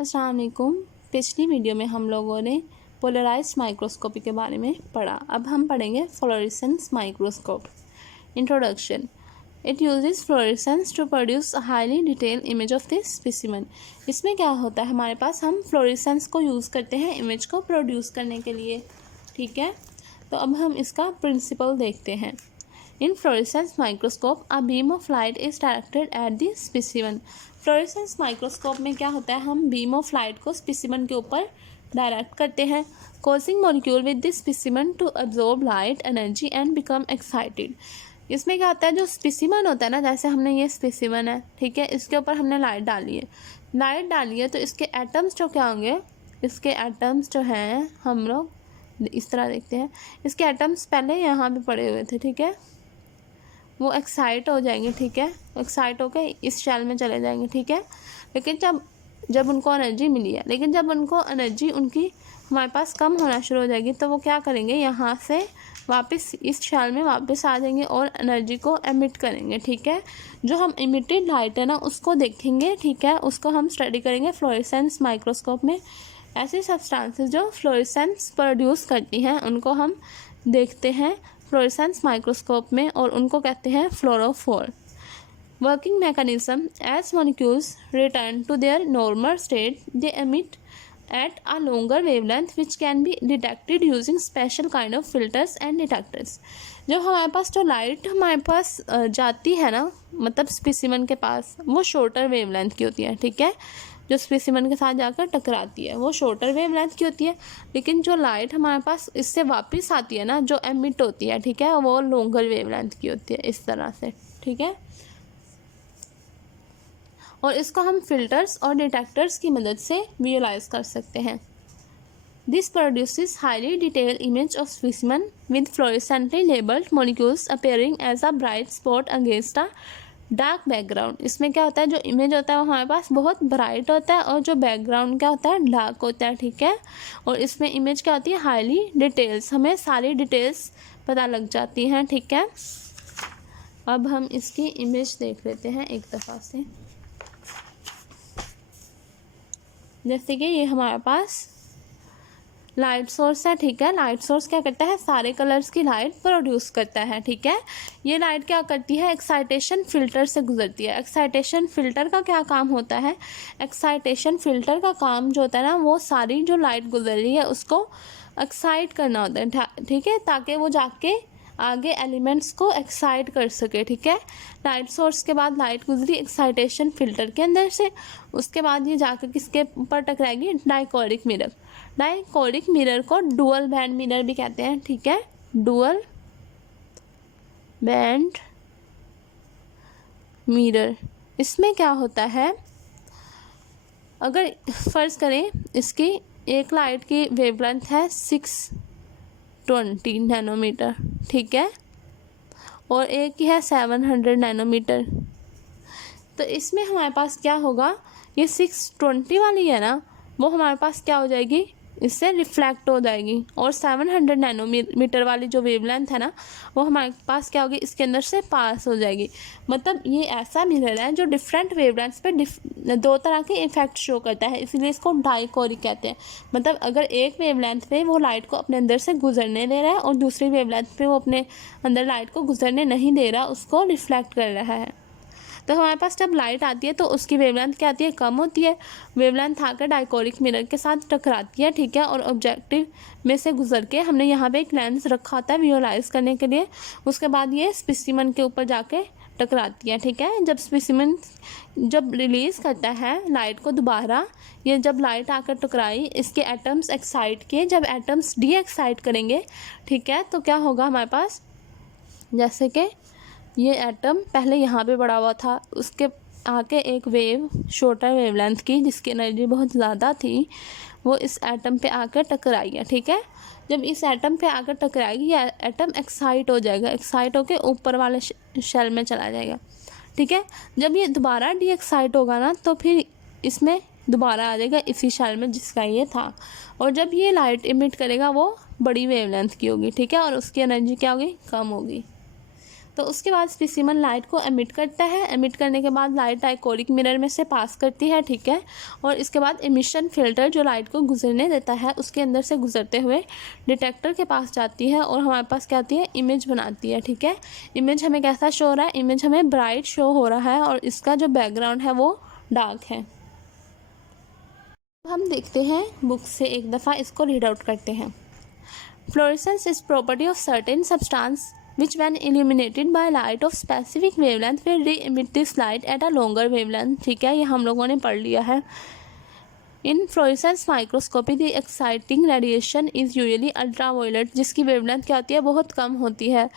अस्सलाम वालेकुम। पिछली वीडियो में हम लोगों ने पोलराइज्ड माइक्रोस्कोपी के बारे में पढ़ा। अब हम पढ़ेंगे fluorescence microscope. Introduction. It uses fluorescence to produce a highly detail image of this specimen. इसमें क्या होता है, हमारे पास हम फ्लोरेसेंस को यूज़ करते हैं इमेज को प्रोड्यूस करने के लिए। ठीक है, तो अब हम इसका प्रिंसिपल देखते हैं। In fluorescence microscope, a beam of light is directed at the specimen. Fluorescence microscope में क्या होता है, हम बीम ऑफ लाइट को स्पेसिमेन के ऊपर डायरेक्ट करते हैं, causing molecule with this specimen to absorb light energy and become excited. इसमें क्या होता है, जो स्पेसिमेन होता है ना, जैसे हमने ये स्पेसिमेन है, ठीक है, इसके ऊपर हमने लाइट डाली है तो इसके एटम्स जो क्या होंगे, इसके एटम्स जो हैं, हम लोग इस तरह देखते हैं, इसके एटम्स पहले यहाँ पे पड़े हुए थे, ठीक है, वो एक्साइट हो जाएंगे, ठीक है, एक्साइट होकर इस शेल में चले जाएंगे, ठीक है। लेकिन जब उनको एनर्जी मिली है, लेकिन जब उनको एनर्जी उनकी हमारे पास कम होना शुरू हो जाएगी तो वो क्या करेंगे, यहाँ से वापस इस शेल में वापस आ जाएंगे और एनर्जी को एमिट करेंगे, ठीक है। जो हम इमिटेड लाइट है ना उसको देखेंगे, ठीक है, उसको हम स्टडी करेंगे फ्लोरेसेंस माइक्रोस्कोप में। ऐसी सब्सटेंसेस जो फ्लोरेसेंस प्रोड्यूस करती हैं उनको हम देखते हैं फ्लोरेसेंस माइक्रोस्कोप में और उनको कहते हैं fluorophore. Working mechanism, as molecules return to their normal state they emit at a longer wavelength which can be detected using special kind of filters and detectors. जब हमारे पास जो लाइट हमारे पास जाती है ना, मतलब स्पेसिमेन के पास, वो शॉर्टर वेवलेंथ की होती है, ठीक है, जो स्पेसिमेन के साथ जाकर टकराती है वो शॉर्टर वेवलेंथ की होती है। लेकिन जो लाइट हमारे पास इससे वापस आती है ना, जो एमिट होती है, ठीक है, वो लॉन्गर वेवलेंथ की होती है, इस तरह से, ठीक है। और इसको हम फिल्टर्स और डिटेक्टर्स की मदद से विजुअलाइज कर सकते हैं। This produces highly detailed image of specimen with fluorescently labelled molecules appearing as a bright spot against a dark background. इसमें क्या होता है, जो इमेज होता है वो हमारे पास बहुत ब्राइट होता है और जो बैकग्राउंड क्या होता है, डार्क होता है, ठीक है। और इसमें इमेज क्या होती है, हाईली डिटेल्स, हमें सारी डिटेल्स पता लग जाती हैं, ठीक है। अब हम इसकी इमेज देख लेते हैं एक दफ़ा से। जैसे कि ये हमारे पास लाइट सोर्स है, ठीक है। लाइट सोर्स क्या करता है, सारे कलर्स की लाइट प्रोड्यूस करता है, ठीक है। ये लाइट क्या करती है, एक्साइटेशन फिल्टर से गुजरती है। एक्साइटेशन फिल्टर का क्या काम होता है, एक्साइटेशन फिल्टर का काम जो होता है ना, वो सारी जो लाइट गुजर रही है उसको एक्साइट करना होता है, ठीक है, ताकि वो जाके आगे एलिमेंट्स को एक्साइट कर सके, ठीक है। लाइट सोर्स के बाद लाइट गुजरी एक्साइटेशन फिल्टर के अंदर से, उसके बाद ये जाकर किसके ऊपर टकराएगी, डाइकोरिक मिरर। डाइकोरिक मिरर को डुअल बैंड मिरर भी कहते हैं, ठीक है, डुअल बैंड मिरर। इसमें क्या होता है, अगर फर्ज करें इसकी एक लाइट की वेवलेंथ है 620 नैनोमीटर, ठीक है, और एक की है 700 नैनोमीटर, तो इसमें हमारे पास क्या होगा, ये 620 वाली है ना, वो हमारे पास क्या हो जाएगी, इससे रिफ्लेक्ट हो जाएगी, और 700 नैनोमीटर वाली जो वेवलेंथ है ना, वो हमारे पास क्या होगी, इसके अंदर से पास हो जाएगी। मतलब ये ऐसा मिरर है जो डिफरेंट वेवलेंथ्स पे दो तरह के इफेक्ट शो करता है, इसलिए इसको डाइकोरिक कहते हैं। मतलब अगर एक वेवलेंथ पे वो लाइट को अपने अंदर से गुजरने दे रहा है और दूसरी वेवलेंथ पे वो अपने अंदर लाइट को गुजरने नहीं दे रहा, उसको रिफ्लेक्ट कर रहा है। तो हमारे पास जब लाइट आती है तो उसकी वेवलेंथ क्या आती है, कम होती है। वेवलेंथ आकर डाइकोरिक मिरर के साथ टकराती है, ठीक है, और ऑब्जेक्टिव में से गुजर के हमने यहाँ पे एक लेंस रखा होता है विजुअलाइज करने के लिए, उसके बाद ये स्पेसिमेन के ऊपर जाके टकराती है, ठीक है। जब स्पेसिमेन जब रिलीज़ करता है लाइट को दोबारा, ये जब लाइट आकर टकराई, इसके एटम्स एक्साइट किए, जब एटम्स डी एक्साइट करेंगे, ठीक है, तो क्या होगा हमारे पास, जैसे कि ये एटम पहले यहाँ पे पड़ा हुआ था, उसके आके एक वेव शॉर्टर वेवलेंथ की जिसकी एनर्जी बहुत ज़्यादा थी, वो इस एटम पे आकर टकराई है, ठीक है। जब इस एटम पे आकर टकराएगी, ये एटम एक्साइट हो जाएगा, एक्साइट होकर ऊपर वाले शेल में चला जाएगा, ठीक है। जब ये दोबारा डी एक्साइट होगा ना, तो फिर इसमें दोबारा आ जाएगा इसी शेल में जिसका ये था, और जब ये लाइट इमिट करेगा वो बड़ी वेवलेंथ की होगी, ठीक है, और उसकी एनर्जी क्या होगी, कम होगी। तो उसके बाद स्पेसिमन लाइट को एमिट करता है। एमिट करने के बाद लाइट डायकोरिक मिरर में से पास करती है, ठीक है। और इसके बाद एमिशन फिल्टर जो लाइट को गुजरने देता है उसके अंदर से गुजरते हुए डिटेक्टर के पास जाती है और हमारे पास क्या आती है, इमेज बनाती है, ठीक है। इमेज हमें कैसा शो हो रहा है, इमेज हमें ब्राइट शो हो रहा है और इसका जो बैकग्राउंड है वो डार्क है। हम देखते हैं बुक से एक दफ़ा इसको रीड आउट करते हैं। Fluorescence is property of certain substance which when illuminated by light of specific wavelength will re-emit this light at a longer wavelength, ठीक है, ये हम लोगों ने पढ़ लिया है। In fluorescence microscopy the exciting radiation is usually ultraviolet, जिसकी वेवलेंथ क्या होती है, बहुत कम होती है,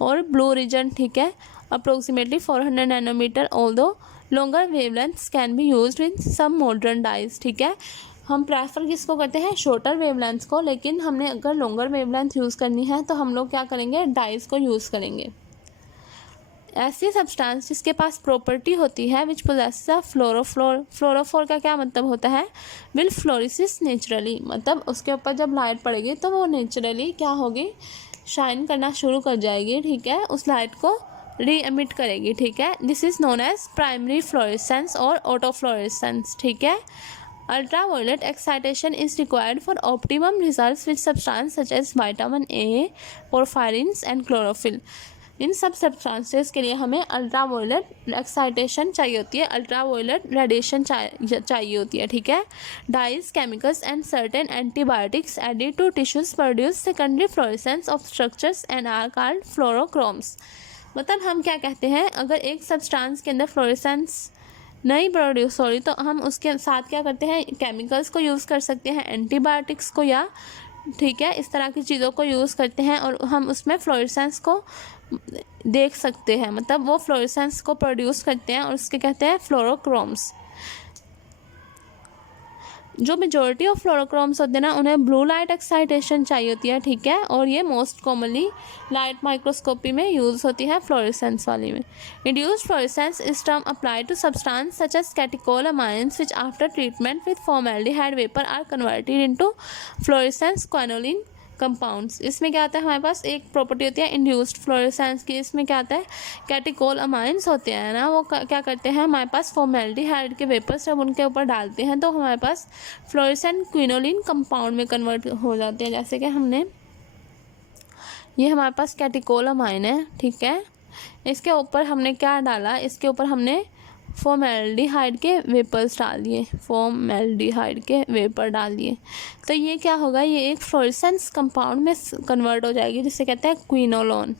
और ब्लू रीजन, ठीक है, approximately 400 nanometer, although longer wavelengths can be used with some modern dyes, ठीक है। हम प्रेफर किसको करते हैं, शॉर्टर वेवलेंथ को, लेकिन हमने अगर लॉन्गर वेवलेंथ यूज़ करनी है तो हम लोग क्या करेंगे, डाइज को यूज़ करेंगे। ऐसी सब्सटेंस जिसके पास प्रॉपर्टी होती है विच पोजेसेस अ फ्लोरोफोर का क्या मतलब होता है, विल फ्लोरिसिस नेचुरली, मतलब उसके ऊपर जब लाइट पड़ेगी तो वो नेचुरली क्या होगी, शाइन करना शुरू कर जाएगी, ठीक है, उस लाइट को री एमिट करेगी, ठीक है। This is known as primary fluorescence और ऑटो फ्लोरेसेंस, ठीक है। Ultraviolet excitation is required for optimum results with substances such as vitamin A, porphyrins and chlorophyll. इन सब सब्सटेंसेस के लिए हमें अल्ट्रावायलेट एक्साइटेशन चाहिए होती है, अल्ट्रावायलेट रेडिएशन चाहिए होती है, ठीक है। Dyes, chemicals and certain antibiotics added to tissues produce secondary fluorescence of structures and are called fluorochromes. मतलब हम क्या कहते हैं, अगर एक सब्सटेंस के अंदर फ्लोरेसेंस नहीं प्रोड्यूस हो रही तो हम उसके साथ क्या करते हैं, केमिकल्स को यूज़ कर सकते हैं, एंटीबायोटिक्स को, या ठीक है, इस तरह की चीज़ों को यूज़ करते हैं और हम उसमें फ्लोरेसेंस को देख सकते हैं, मतलब वो फ्लोरेसेंस को प्रोड्यूस करते हैं और उसके कहते हैं फ्लोरोक्रोम्स। जो मेजॉरिटी ऑफ फ्लोरोक्रोम्स होते हैं ना, उन्हें ब्लू लाइट एक्साइटेशन चाहिए होती है, ठीक है, और ये मोस्ट कॉमनली लाइट माइक्रोस्कोपी में यूज़ होती है, फ्लोरेसेंस वाली में। इंड्यूस्ड फ्लोरेसेंस इस term apply to substance such as catecholamines which after treatment with formaldehyde vapour are converted into fluorescence quinoline compounds. इसमें क्या आता है, हमारे पास एक प्रॉपर्टी होती है इंड्यूस्ड फ्लोरेसेंस की, इसमें क्या आता है, कैटेकोल अमाइंस होते हैं ना, वो क्या करते हैं, हमारे पास फॉर्मेल्डिहाइड के वेपर्स जब उनके ऊपर डालते हैं तो हमारे पास फ्लोरेसेंट क्विनोलिन कंपाउंड में कन्वर्ट हो जाते हैं। जैसे कि हमने ये हमारे पास कैटेकोल अमाइन है, ठीक है, इसके ऊपर हमने क्या डाला, इसके ऊपर हमने फॉर्मेल्डिहाइड के वेपर्स डाल दिए, फॉर्मेल्डिहाइड के वेपर डाल दिए, तो ये क्या होगा, ये एक फ्लोरेसेंस कंपाउंड में कन्वर्ट हो जाएगी जिसे कहते हैं क्विनोलोन,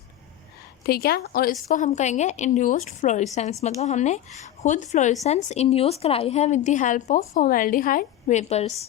ठीक है। और इसको हम कहेंगे इंड्यूस्ड फ्लोरेसेंस, मतलब हमने खुद फ्लोरेसेंस इंड्यूस कराई है with the help of formaldehyde vapours.